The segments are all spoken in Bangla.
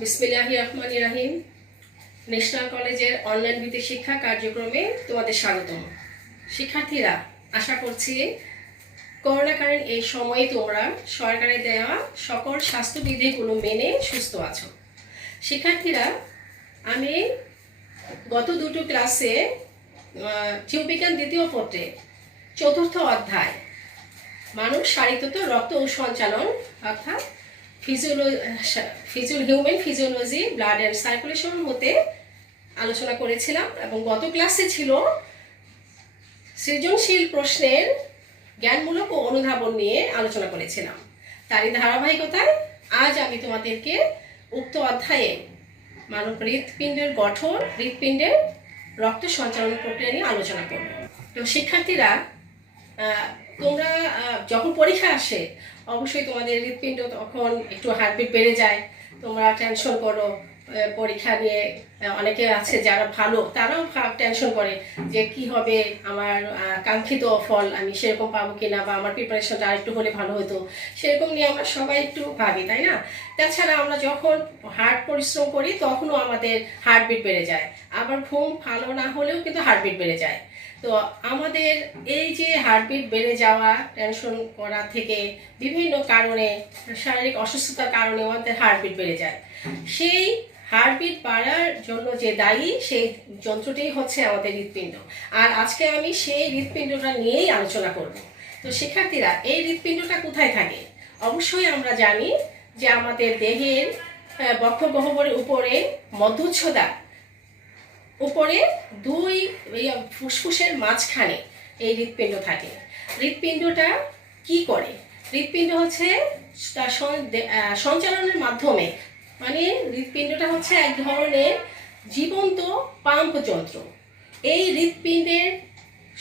বিসমিল্লাহির রহমানির রহিম। ন্যাশনাল কলেজের অনলাইন ভিত্তিক শিক্ষা কার্যক্রমে তোমাদের স্বাগতম। শিক্ষার্থীরা, আশা করছি করোনাকালীন এই সময়ে তোমরা সরকারের দেওয়া সকল স্বাস্থ্যবিধিগুলো মেনে সুস্থ আছো। শিক্ষার্থীরা, আমি গত দুটো ক্লাসে জীববিজ্ঞান দ্বিতীয় পত্রে চতুর্থ অধ্যায় মানুষ শারীরতত্ত্ব, রক্ত ও সঞ্চালন অর্থাৎ human physiology, blood and circulation হতে আলোচনা করেছিলাম এবং গত ক্লাসে ছিল সৃজনশীল প্রশ্নের জ্ঞানমূলক ও অনুধাবন নিয়ে আলোচনা করেছিলাম। তারই ধারাবাহিকতায় আজ আমি তোমাদেরকে উক্ত অধ্যায়ে মানব হৃৎপিণ্ডের গঠন, হৃৎপিণ্ডের রক্ত সঞ্চালন প্রক্রিয়া নিয়ে আলোচনা করব। তো শিক্ষার্থীরা, তোমরা যখন পরীক্ষা আসে অবশ্যই তোমাদের হৃৎপিণ্ড তখন একটু হার্টবিট বেড়ে যায়, তোমরা টেনশন করো পরীক্ষা নিয়ে। অনেকে আছে যারা ভালো, তারাও টেনশন করে যে কি হবে, আমার কাঙ্ক্ষিত ফল আমি সেরকম পাবো কিনা, বা আমার প্রিপারেশনটা আরেকটু হলে ভালো হতো, সেরকম নিয়ে আমরা সবাই একটু ভাবি, তাই না? তাছাড়া আমরা যখন হার্ট পরিশ্রম করি তখনও আমাদের হার্টবিট বেড়ে যায়, আবার ঘুম ভালো না হলেও কিন্তু হার্টবিট বেড়ে যায়। তো আমাদের এই যে হার্টবিট বেড়ে যাওয়া, টেনশন করা থেকে বিভিন্ন কারণে, শারীরিক অসুস্থতার কারণে আমাদের হার্টবিট বেড়ে যায়। সেই হার্টবিট বাড়ার জন্য যে দায়ী সেই যন্ত্রটি হচ্ছে আমাদের হৃৎপিণ্ড। আর আজকে আমি সেই হৃৎপিণ্ডটা নিয়েই আলোচনা করব। তো শিক্ষার্থীরা, এই হৃৎপিণ্ডটা কোথায় থাকে? অবশ্যই আমরা জানি যে আমাদের দেহের বক্ষগহ্বরের উপরে মধ্যচ্ছদা উপরে দুই ফুসফুসের মাঝখানে এই হৃৎপিণ্ড থাকে। হৃৎপিণ্ডটা কি করে? হৃৎপিণ্ড হচ্ছে তার সঞ্চালনের মাধ্যমে, মানে হৃৎপিণ্ডটা হচ্ছে এক ধরনের জীবন্ত পাম্প যন্ত্র। এই হৃৎপিণ্ডের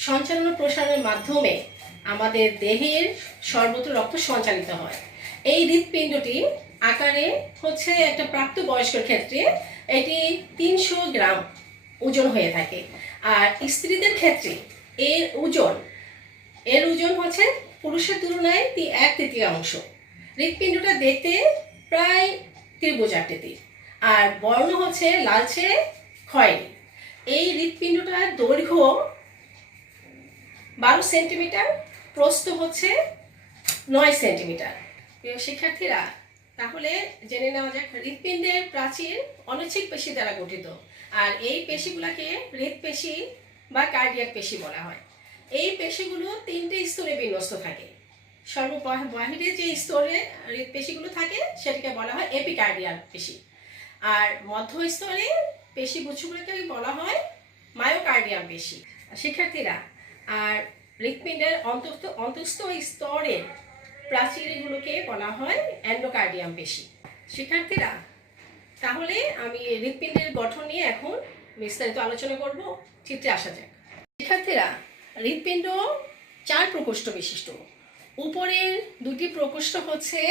সঞ্চালন প্রসারণের মাধ্যমে আমাদের দেহের সর্বত্র রক্ত সঞ্চালিত হয়। এই হৃৎপিণ্ডটি আকারে হচ্ছে একটা প্রাপ্তবয়স্কের ক্ষেত্রে এটি 300 গ্রাম ওজন হয়ে থাকে, আর স্ত্রীদের ক্ষেত্রে এর ওজন হচ্ছে পুরুষের তুলনায় 1/3। হৃৎপিণ্ডটা দেখতে প্রায় ত্রিভুজ আকৃতির, আর বর্ণ হচ্ছে লালচে খয়েরি। এই হৃৎপিণ্ডটার দৈর্ঘ্য 12 সেন্টিমিটার, প্রস্থ হচ্ছে 9 সেন্টিমিটার। প্রিয় শিক্ষার্থীরা, তাহলে জেনে নেওয়া যাক, হৃৎপিণ্ডের প্রাচীর অনৈচ্ছিক পেশি দ্বারা গঠিত, আর এই পেশিগুলোকে হৃৎপেশি বা কার্ডিয়াক পেশি বলা হয়। এই পেশিগুলো 3টে স্তরে বিন্যস্ত থাকে। সর্ববাহিরে যে স্তরে হৃৎপেশিগুলো থাকে সেটাকে বলা হয় এপিকার্ডিয়াল পেশি, আর মধ্য স্তরে পেশিগুচ্ছগুলোকে বলা হয় মায়োকার্ডিয়াম পেশি। শিক্ষার্থীরা, আর হৃৎপিণ্ডের অন্তঃস্থ স্তরের প্রাচীরগুলোকে বলা হয় এন্ডোকার্ডিয়াম পেশি। শিক্ষার্থীরা, তাহলে আমি হৃৎপিণ্ডের গঠন নিয়ে এখন বিস্তারিত আলোচনা করব। চিত্রে আসা যাক। শিক্ষার্থীরা, হৃৎপিণ্ড 4 প্রকোষ্ঠ বিশিষ্ট। উপরের 2টি প্রকোষ্ঠ হচ্ছে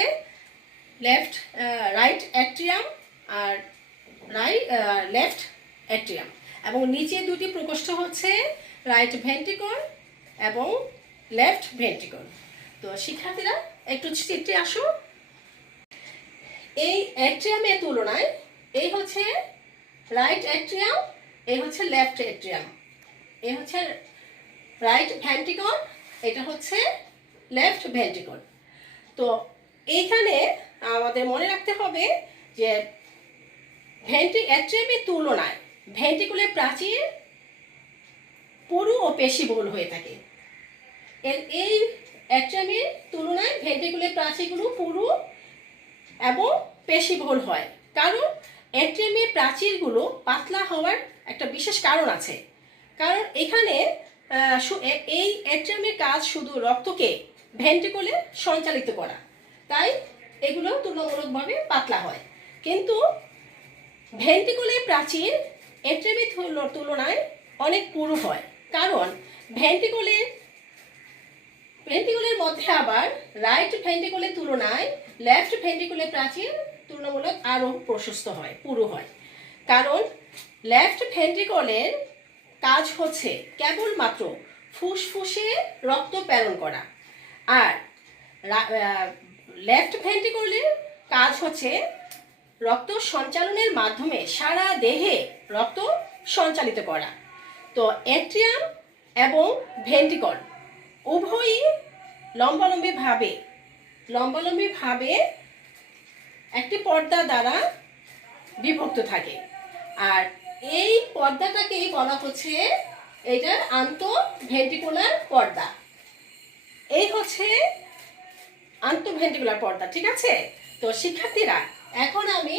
রাইট অ্যাট্রিয়াম আর লেফট অ্যাট্রিয়াম, এবং নিচে 2টি প্রকোষ্ঠ হচ্ছে রাইট ভেন্ট্রিকল এবং লেফট ভেন্ট্রিকল। তো শিক্ষার্থীরা, একটু চিত্রে আসো। এই অ্যাট্রিয়ামের তুলনায় এই হচ্ছে রাইট অ্যাট্রিয়াম, এই হচ্ছে লেফট অ্যাট্রিয়াম, এই হচ্ছে রাইট ভেন্ট্রিকল, এটা হচ্ছে লেফট ভেন্ট্রিকল। তো এইখানে আমাদের মনে রাখতে হবে যে অ্যাট্রিয়ামের তুলনায় ভেন্ট্রিকলের প্রাচীর পুরু ও পেশিবহুল হয়ে থাকে। এই অ্যাট্রিয়ামের তুলনায় ভেন্ট্রিকলের প্রাচীরগুলো পুরু এবং পেশিবহুল হয়, কারণ অ্যাট্রিয়ামের প্রাচীরগুলো পাতলা হওয়ার একটা বিশেষ কারণ আছে। কারণ এখানে এই অ্যাট্রিয়ামের কাজ শুধু রক্তকে ভেন্ট্রিকলে সঞ্চালিত করা, তাই এগুলো তুলনামূলকভাবে পাতলা হয়। কিন্তু ভেন্ট্রিকলের প্রাচীর অ্যাট্রিয়ামের তুলনায় অনেক পুরু হয়, কারণ ভেন্ট্রিকলের মধ্যে আবার রাইট ভেন্ট্রিকলের তুলনায় লেফট ভেন্ট্রিকলের প্রাচীর তুলনামূলক আরও প্রশস্ত হয়, পুরু হয়। কারণ লেফট ভেন্ট্রিকলের কাজ হচ্ছে কেবলমাত্র ফুসফুসে রক্ত প্রেরণ করা, আর লেফট ভেন্ট্রিকলের কাজ হচ্ছে রক্ত সঞ্চালনের মাধ্যমে সারা দেহে রক্ত সঞ্চালিত করা। তো অ্যাট্রিয়াম এবং ভেন্ট্রিকল উভয়ই লম্বালম্বিভাবে একটি পর্দা দ্বারা বিভক্ত থাকে। আর এই পর্দাটাকেই বলা হচ্ছে এটা আন্তঃভেন্ট্রিকুলার পর্দা। এই হচ্ছে আন্তঃভেন্ট্রিকুলার পর্দা, ঠিক আছে? তো শিক্ষার্থীরা, এখন আমি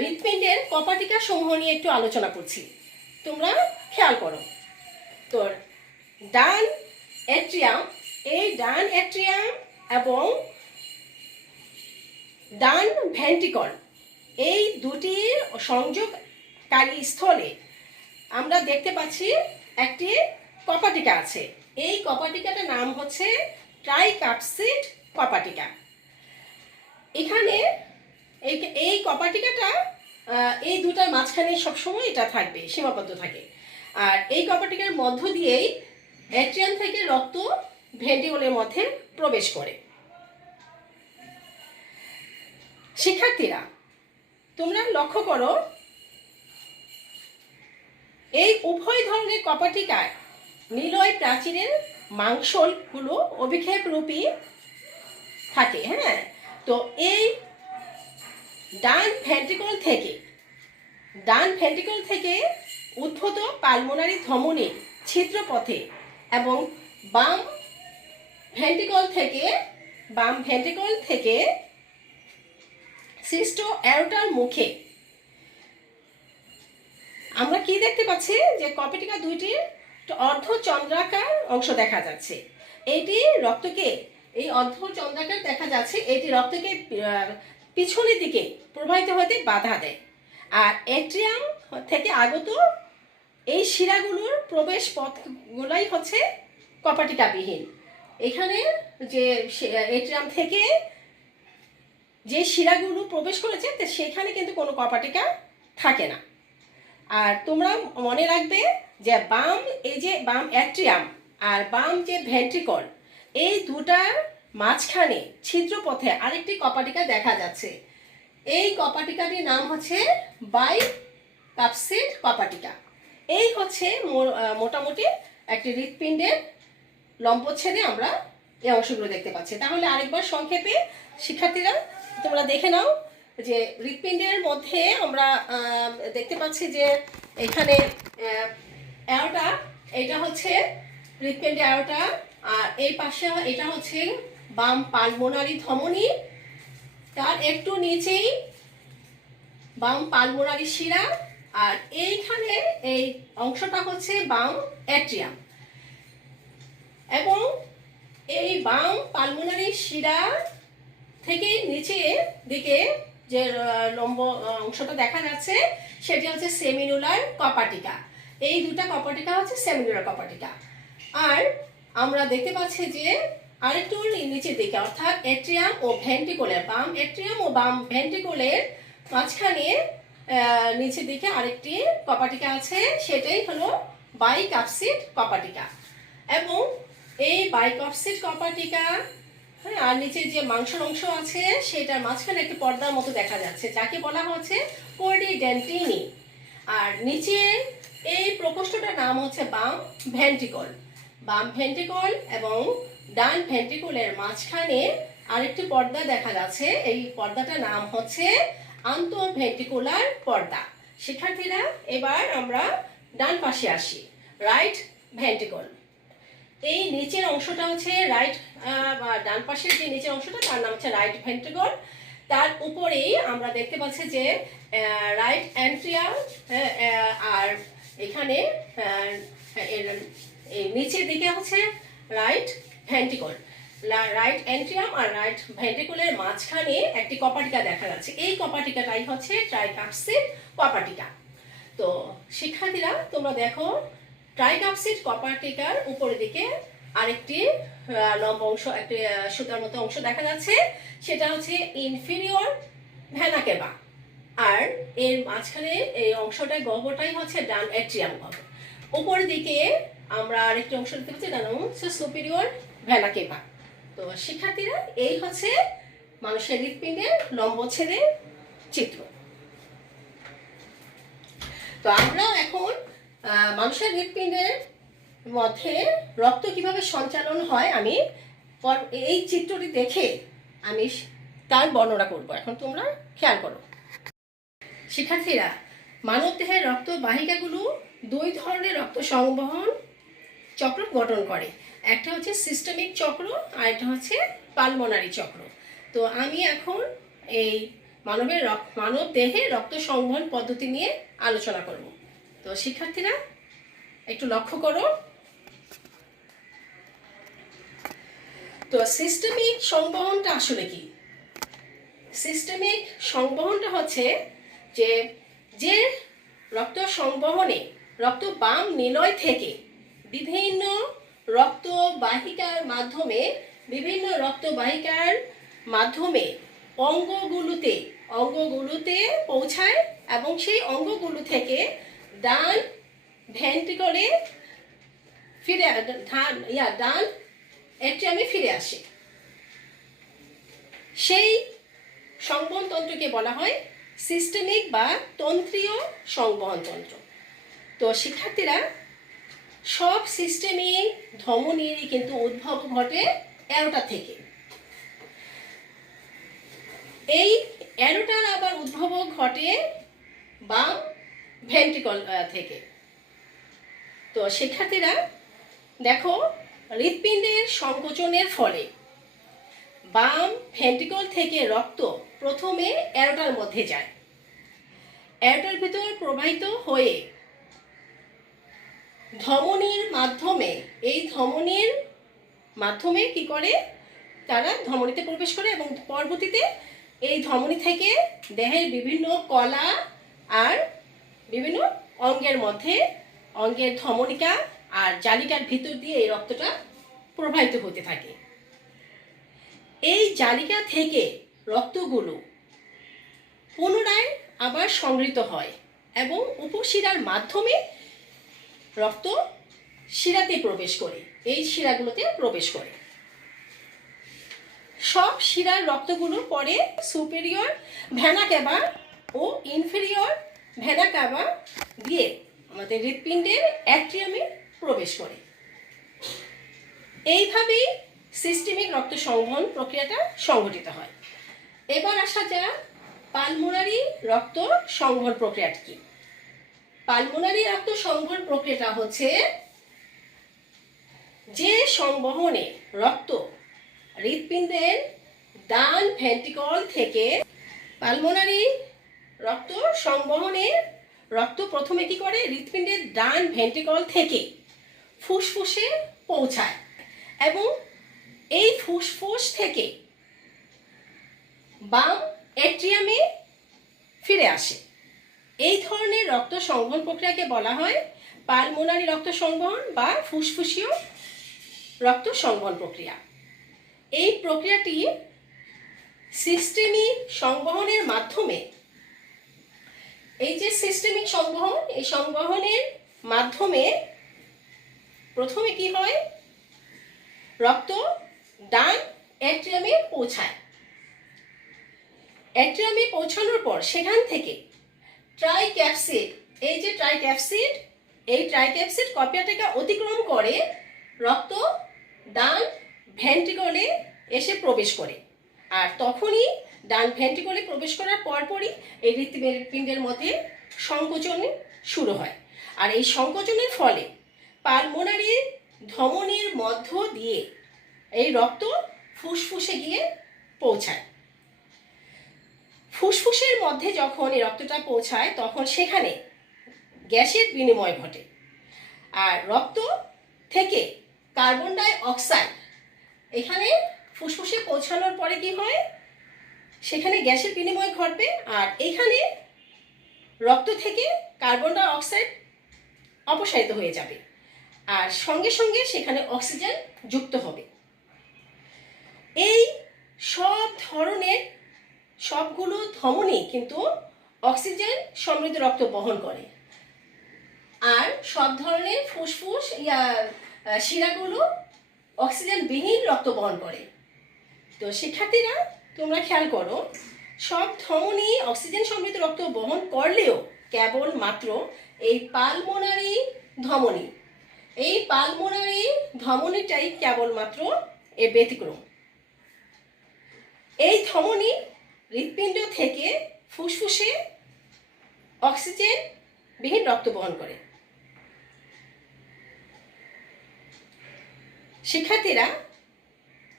হৃৎপিণ্ডের কপাটিকা সমূহ নিয়ে একটু আলোচনা করছি, তোমরা খেয়াল করো। তো ডান অ্যাট্রিয়াম, এই ডান অ্যাট্রিয়াম এবং ডান ভেন্ট্রিকল, এই দুটির সংযোগকারী স্থলে আমরা দেখতে পাচ্ছি একটি কপাটিকা আছে। এই কপাটিকাটার নাম হচ্ছে ট্রাইকাপসিড কপাটিকা। এখানে এই কপাটিকাটা এই দুটার মাঝখানে সবসময় এটা থাকবে, সীমাবদ্ধ থাকে। আর এই কপাটিকার মধ্য দিয়েই অ্যাট্রিয়াম থেকে রক্ত ভেন্ট্রিকলের মধ্যে প্রবেশ করে। শিক্ষার্থীরা, তোমরা লক্ষ্য করো, এই উভয় ধরনের কপাটিকায় নিলয় প্রাচীরের মাংসলগুলো অভিক্ষেপ রূপী থাকে। হ্যাঁ, তো এই ডান ভেন্ট্রিকল থেকে উদ্ভূত পালমোনারি ধমনীর ছিদ্রপথে এবং বাম ভেন্ট্রিকল থেকে সৃষ্ট অ্যারোটার মুখে আমরা কি দেখতে পাচ্ছি যে কপাটিকা দুইটির অর্ধচন্দ্রাকার অংশ দেখা যাচ্ছে। এই অর্ধচন্দ্রাকার দেখা যাচ্ছে, এটি রক্তকে পিছনের দিকে প্রবাহিত হতে বাধা দেয়। আর অ্যাট্রিয়াম থেকে আগত এই শিরাগুলোর প্রবেশ পথগুলাই হচ্ছে কপাটিকাবিহীন। এখানে যে অ্যাট্রিয়াম থেকে যে শিরাগুলো প্রবেশ করেছে সেখানে কিন্তু কোনো কপাটিকা থাকে না। আর তোমরা মনে রাখবে যে বাম অ্যাট্রিয়াম আর বাম যে ভেন্ট্রিকল, এই দুটার মাঝখানে ছিদ্রপথে আরেকটি কপাটিকা দেখা যাচ্ছে। এই কপাটিকাটির নাম হচ্ছে বাইকাপসিড কপাটিকা। এই হচ্ছে মোটামুটি একটি হৃৎপিণ্ডের লম্বচ্ছেদে আমরা এই অংশগুলো দেখতে পাচ্ছি। তাহলে আরেকবার সংক্ষেপে শিক্ষার্থীরা তোমরা দেখে নাও যে হৃৎপিণ্ডের মধ্যে আমরা দেখতে পাচ্ছি যে এখানে অ্যারোটা, এটা হচ্ছে হৃৎপিণ্ডের অ্যারোটা, আর এই পাশে এটা হচ্ছে বাম পালমোনারি ধমনী, তার একটু নিচেই বাম পালমোনারি শিরা, আর এইখানে এই অংশটা হচ্ছে বাম অ্যাট্রিয়াম। এবং এই বাম পালমোনারি শিরা থেকে নিচে দিকে যে লম্ব অংশটা দেখা যাচ্ছে সেটি হচ্ছে সেমিনুলার কপাটিকা। এই দুটা কপাটিকা হচ্ছে সেমিনুলার কপাটিকা। আর আমরা দেখতে পাচ্ছি যে আরেকটু নিচের দিকে, অর্থাৎ অ্যাট্রিয়াম ও ভেন্ট্রিকলের, বাম অ্যাট্রিয়াম ও বাম ভেন্ট্রিকলের মাঝখানে নিচের দিকে আরেকটি কপাটিকা আছে, সেটাই হলো বাইকাপসিড কপাটিকা। এবং এই বাইকাপসিড কপাটিকা, হ্যাঁ, আর নিচে যে মাংসের অংশ আছে সেটার মাঝখানে একটি পর্দার মতো দেখা যাচ্ছে, যাকে বলা হচ্ছে কোর্ডিডেন্টিনি। আর নিচে এই প্রকোষ্ঠটার নাম হচ্ছে বাম ভেন্ট্রিকল এবং ডান ভেন্ট্রিকলের মাঝখানে আরেকটি পর্দা দেখা যাচ্ছে। এই পর্দাটার নাম হচ্ছে আন্তঃভেন্ট্রিকুলার পর্দা। শিক্ষার্থীরা, এবার আমরা ডান পাশে আসি, রাইট ভেন্ট্রিকল। এই নিচের অংশটা হচ্ছে ডান পাশের যে নিচের অংশটা তার নাম হচ্ছে রাইট ভেন্ট্রিকল। তার উপরেই আমরা দেখতে পাচ্ছি যে রাইট অ্যান্ট্রিয়াম, আর এখানে নিচের দিকে হচ্ছে রাইট ভেন্ট্রিকল। রাইট অ্যান্ট্রিয়াম আর রাইট ভেন্ট্রিকলের মাঝখানে একটি কপাটিকা দেখা যাচ্ছে। এই কপাটিকাটাই হচ্ছে ট্রাইকাপসিড কপাটিকা। তো শিক্ষার্থীরা, তোমরা দেখো ট্রাইকাপসিড কপাটিকার উপরের দিকে আরেকটি লম্ব অংশ, একটি সুতার মতো অংশ দেখা যাচ্ছে, সেটা হচ্ছে ইনফিরিয়র ভেনা কেভা। আর এর মাঝখানে এই অংশটার গহ্বরটাই হচ্ছে ডান অ্যাট্রিয়াম গহ্বর। উপরের দিকে আমরা আরেকটি অংশ দেখতে পাচ্ছি, তার নাম হচ্ছে সুপিরিয়র ভেনা কেভা। তো শিক্ষার্থীরা, এই হচ্ছে মানুষের হৃৎপিণ্ডের লম্বচ্ছেদের চিত্র। তো আমরা এখন মানুষের হৃৎপিণ্ডের মধ্যে রক্ত কিভাবে সঞ্চালন হয় আমি এই চিত্রটি দেখে আমি তার বর্ণনা করব। এখন তোমরা খেয়াল করো। শিক্ষার্থীরা, মানবদেহের রক্ত বাহিকাগুলো দুই ধরনের রক্ত সংবহন চক্র গঠন করে। একটা হচ্ছে সিস্টেমিক চক্র আর একটা হচ্ছে পালমোনারি চক্র। তো আমি এখন এই মানব দেহের রক্ত সংবহন পদ্ধতি নিয়ে আলোচনা করব। তো শিক্ষার্থীরা একটু লক্ষ্য করো। তো সিস্টেমিক সংবহনটা আসলে কি? সিস্টেমিক সংবহনটা হচ্ছে যে রক্ত সংবহনে রক্ত বাম নিলয় থেকে বিভিন্ন রক্তবাহিকার মাধ্যমে অঙ্গগুলোতে পৌঁছায় এবং সেই অঙ্গগুলো থেকে ডান ভেন্ট্রিকলে ডান অ্যাট্রিয়ামে ফিরে আসে। সেই সংবহন তন্ত্রকে বলা হয় সিস্টেমিক বা তন্ত্রীয় সংবহন তন্ত্র। তো শিক্ষার্থীরা, সব সিস্টেমিক ধমনীরই কিন্তু উদ্ভব ঘটে অ্যারোটা থেকে। এই অ্যারোটার আবার উদ্ভব ঘটে বাম ভেন্ট্রিকল থেকে। তো শিক্ষার্থীরা দেখো, হৃৎপিণ্ডের সংকোচনের ফলে বাম ভেন্ট্রিকল থেকে রক্ত প্রথমে অ্যারোটার মধ্যে যায়। অ্যারোটার ভিতর প্রবাহিত হয়ে ধমনীর মাধ্যমে কি করে, তারা ধমনীতে প্রবেশ করে এবং পরবর্তীতে এই ধমনী থেকে দেহের বিভিন্ন কলা আর বিভিন্ন অঙ্গের ধমনিকা আর জালিকার ভিতর দিয়ে এই রক্তটা প্রবাহিত হতে থাকে। এই জালিকা থেকে রক্তগুলো পুনরায় আবার সংগৃহীত হয় এবং উপশিরার মাধ্যমে রক্ত শিরাতে প্রবেশ করে, এই শিরাগুলোতে প্রবেশ করে। সব শিরার রক্তগুলো পরে সুপেরিয়র ভেনা ক্যাভা ও ইনফেরিয়র ভেনা ক্যাভা দিয়ে আমাদের হৃৎপিণ্ডের অ্যাট্রিয়ামে প্রবেশ করে। এইভাবেই সিস্টেমিক রক্ত সংবহন প্রক্রিয়াটা সংঘটিত হয়। এবার আসা যাক পালমোনারি রক্ত সংবহন প্রক্রিয়াটা কি। পালমোনারি রক্ত সংবহন প্রক্রিয়াটা হচ্ছে যে সংবহনে রক্ত হৃৎপিণ্ডের ডান ভেন্ট্রিকল থেকে পালমোনারি রক্ত সংবহনে রক্ত প্রথমে কি করে, হৃৎপিণ্ডের ডান ভেন্ট্রিকল থেকে ফুসফুসে পৌঁছায় এবং এই ফুসফুস থেকে বাম অ্যাট্রিয়ামে ফিরে আসে। এই ধরনের রক্ত সংবহন প্রক্রিয়াকে বলা হয় পালমোনারি রক্ত সংবহন বা ফুসফুসীয় রক্ত সংবহন প্রক্রিয়া। এই প্রক্রিয়াটি সিস্টেমিক সংবহনের মাধ্যমে, এই যে সিস্টেমিক সংবহন, এই সংবহনের মাধ্যমে প্রথমে কি হয়, রক্ত ডান অ্যাট্রিয়ামে পৌঁছায়। অ্যাট্রিয়ামে পৌঁছানোর পর সেখান থেকে ট্রাইক্যাপসিড, এই ট্রাইক্যাপসিড কপিয়াটাকে অতিক্রম করে রক্ত ডান ভেন্ট্রিকলে এসে প্রবেশ করে। আর তখনই ডান ভেন্ট্রিকলে প্রবেশ করার পরপরই এই হৃৎপিণ্ডের মধ্যে সংকোচন শুরু হয়। আর এই সংকোচনের ফলে পালমোনারি ধমনীর মধ্য দিয়ে এই রক্ত ফুসফুসে গিয়ে পৌঁছায়। ফুসফুসের মধ্যে যখন এই রক্তটা পৌঁছায় তখন সেখানে গ্যাসের বিনিময় ঘটে। আর রক্ত থেকে কার্বন ডাই অক্সাইড এখানে ফুসফুসে পৌঁছানোর পরে কি হয়, সেখানে গ্যাসের বিনিময় ঘটবে আর এখানে রক্ত থেকে কার্বন ডাই অক্সাইড অপসারিত হয়ে যাবে আর সঙ্গে সঙ্গে সেখানে অক্সিজেন যুক্ত হবে। এই সবগুলো ধমনী কিন্তু অক্সিজেন সমৃদ্ধ রক্ত বহন করে আর সব ধরনের ফুসফুস শিরাগুলো অক্সিজেন বিহীন রক্ত বহন করে। তো শিক্ষার্থীরা তোমরা খেয়াল করো, সব ধমনী অক্সিজেন সমৃদ্ধ রক্ত বহন করলেও কেবলমাত্র এই পালমোনারি ধমনীটাই কেবলমাত্র এর ব্যতিক্রম। এই ধমনী হৃৎপিণ্ড থেকে ফুসফুসে অক্সিজেন বিহীন রক্ত বহন করে। শিক্ষার্থীরা,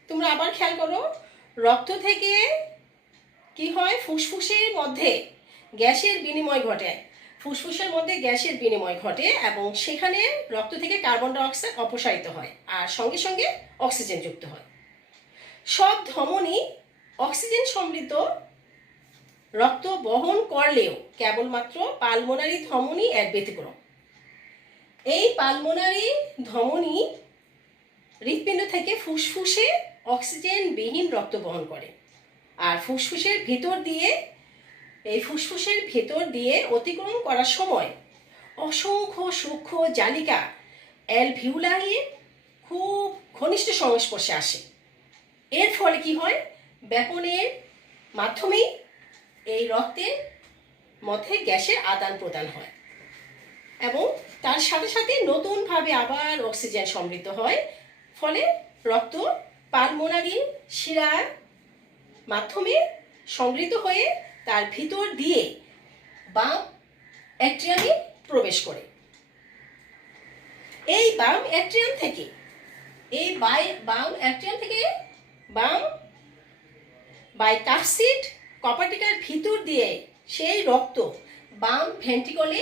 তোমরা আবার খেয়াল করো, রক্ত থেকে কি হয়, ফুসফুসের মধ্যে গ্যাসের বিনিময় ঘটে, এবং সেখানে রক্ত থেকে কার্বন ডাই অক্সাইড অপসারিত হয় আর সঙ্গে সঙ্গে অক্সিজেন যুক্ত হয়। সব ধমনী অক্সিজেন সমৃদ্ধ রক্ত বহন করলেও কেবলমাত্র পালমোনারি ধমনী এর ব্যতিক্রম। এই পালমোনারি ধমনী হৃৎপিণ্ড থেকে ফুসফুসে অক্সিজেন বিহীন রক্ত বহন করে আর ফুসফুসের ভেতর দিয়ে অতিক্রম করার সময় অসংখ্য সূক্ষ্ম জালিকা অ্যালভিউলারির খুব ঘনিষ্ঠ সংস্পর্শে আসে। এর ফলে কি হয়, ব্যাপনের মাধ্যমেই এই রক্তের মধ্যে গ্যাসের আদান প্রদান হয় এবং তার সাথে সাথে নতুনভাবে আবার অক্সিজেন সমৃদ্ধ হয়। ফলে রক্ত পালমোনারি শিরার মাধ্যমে সংগৃহীত হয়ে তার ভিতর দিয়ে বাম অ্যাট্রিয়ামে প্রবেশ করে। এই বাম অ্যাট্রিয়াম থেকে বাম বাইকাপসিড কপাটিকার ভিতর দিয়ে সেই রক্ত বাম ভেন্ট্রিকলে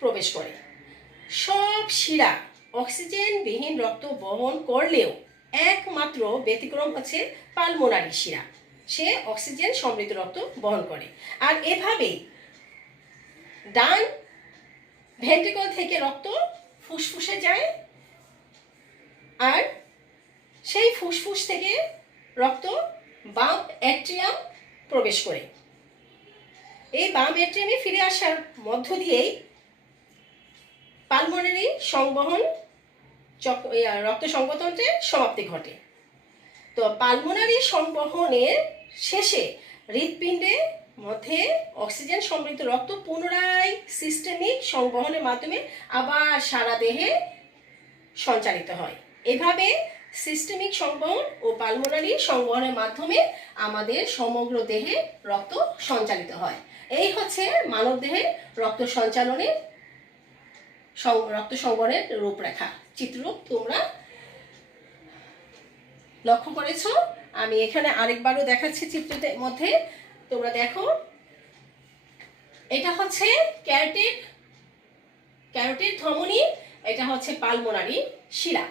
প্রবেশ করে। সব শিরা অক্সিজেন বিহীন রক্ত বহন করলেও একমাত্র ব্যতিক্রম হচ্ছে পালমোনারি শিরা, সে অক্সিজেন সমৃদ্ধ রক্ত বহন করে। আর এভাবেই ডান ভেন্ট্রিকল থেকে রক্ত ফুসফুসে যায় আর সেই ফুসফুস থেকে রক্ত বাম অ্যাট্রিয়াম প্রবেশ করে। এই বাম অ্যাট্রিয়ামে ফিরে আসার মধ্য দিয়েই পালমোনারি রক্ত সংবহনের সমাপ্তি ঘটে। তো পালমোনারি সংবহনের শেষে হৃৎপিণ্ডের মধ্যে অক্সিজেন সমৃদ্ধ রক্ত পুনরায় সিস্টেমিক সংবহনের মাধ্যমে আবার সারা দেহে সঞ্চালিত হয়। এভাবে সিস্টেমিক সংবহন ও পালমোনারি সংবহনের মাধ্যমে আমাদের সমগ্র দেহে রক্ত সঞ্চালিত হয়। এই হচ্ছে মানব দেহে রক্ত সংবহনের রূপরেখা চিত্ররূপ। তোমরা লক্ষ্য করেছো, আমি এখানে আরেকবারও দেখাচ্ছি চিত্রের মধ্যে, তোমরা দেখো। এটা হচ্ছে ক্যারোটিড ধমনী, এটা হচ্ছে পালমোনারি শিরা,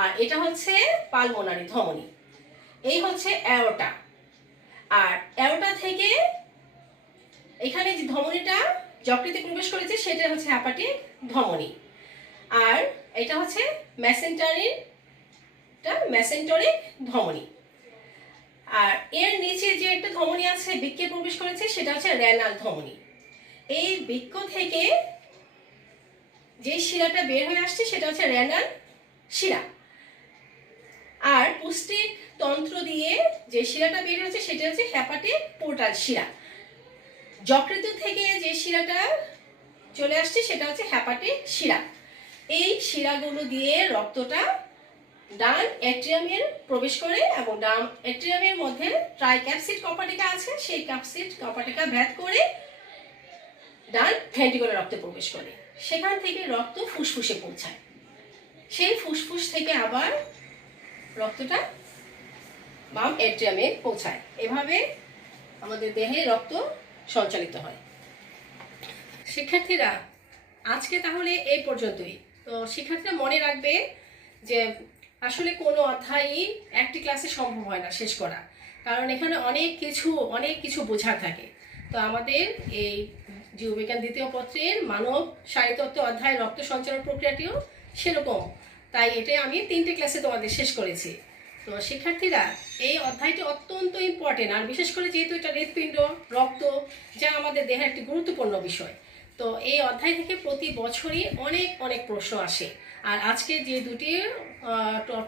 আর এটা হচ্ছে পালমোনারি ধমনী। এই হচ্ছে অ্যাওর্টা, আর অ্যাওর্টা থেকে এখানে যে ধমনীটা যকৃতে প্রবেশ করেছে সেটা হচ্ছে হেপাটিক ধমনী, আর এটা হচ্ছে মেসেন্টেরিক ধমনী। আর এর নিচে যে একটা ধমনী আছে বৃক্কে প্রবেশ করেছে সেটা হচ্ছে রেনাল ধমনী। এই বৃক্ক থেকে যে শিরাটা বের হয়ে আসছে সেটা হচ্ছে রেনাল শিরা, আর পুষ্টিক তন্ত্র দিয়ে যে শিরাটা বের হচ্ছে সেটা হচ্ছে হেপাটিক পোর্টাল শিরা। যকৃত থেকে যে শিরাটা চলে আসছে সেটা হচ্ছে হেপাটিক শিরা। এই শিরাগুলো দিয়ে রক্তটা ডান অ্যাট্রিয়ামে প্রবেশ করে এবং ডান অ্যাট্রিয়ামের মধ্যে ট্রাইক্যাপসিড কপাটিকা আছে, সেই ক্যাপসিড কপাটিকা ভেদ করে ডান ভেন্ট্রিকলে রক্ত প্রবেশ করে। সেখান থেকে রক্ত ফুসফুসে পৌঁছায়, সেই ফুসফুস থেকে আবার রক্তটা বাম অ্যাট্রিয়ামে পৌঁছায়। এভাবে আমাদের দেহে রক্ত সঞ্চালিত হয়। শিক্ষার্থীরা, আজকে তাহলে এই পর্যন্তই। তো শিক্ষার্থীরা মনে রাখবে যে আসলে কোনো অধ্যায়ই একটি ক্লাসে সম্ভব হয় না শেষ করা, কারণ এখানে অনেক কিছু বোঝার থাকে। তো আমাদের এই জীববিজ্ঞান দ্বিতীয় পত্রের মানব শারীরতত্ত্ব অধ্যায় রক্ত সঞ্চালন প্রক্রিয়াটিও সেরকম, তাই এটা আমি 3টে ক্লাসে তোমাদের শেষ করেছি। তো শিক্ষার্থীরা, এই অধ্যায়টি অত্যন্ত ইম্পর্টেন্ট, আর বিশেষ করে যেহেতু এটা হৃৎপিণ্ড রক্ত, যা আমাদের দেহের একটি গুরুত্বপূর্ণ বিষয়, তো এই অধ্যায় থেকে প্রতি বছরই অনেক অনেক প্রশ্ন আসে। আর আজকে যে দুটি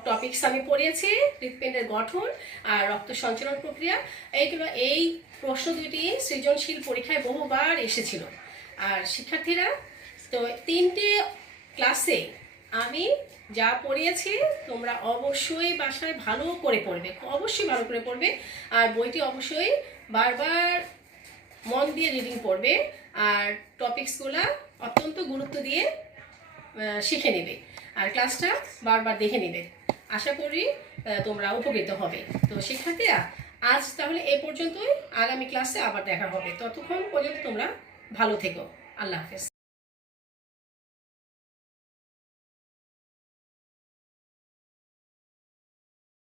টপিকস আমি পড়িয়েছি, হৃৎপিণ্ডের গঠন আর রক্ত সঞ্চালন প্রক্রিয়া, এই প্রশ্ন দুটি সৃজনশীল পরীক্ষায় বহুবার এসেছিল। আর শিক্ষার্থীরা, তো 3টে ক্লাসে আমি যা পড়িয়েছি তোমরা অবশ্যই বাসায় ভালো করে পড়বে, অবশ্যই ভালো করে পড়বে। আর বইটি অবশ্যই বারবার মন দিয়ে রিডিং পড়বে, আর টপিকসগুলো অত্যন্ত গুরুত্ব দিয়ে শিখে নেবে, আর ক্লাসটা বারবার দেখে নেবে। আশা করি তোমরা উপকৃত হবে। তো শিক্ষার্থীরা, আজ তাহলে এই পর্যন্তই। আগামী ক্লাসে আবার দেখা হবে। ততক্ষণ পর্যন্ত তোমরা ভালো থেকো। আল্লাহ হাফেজ।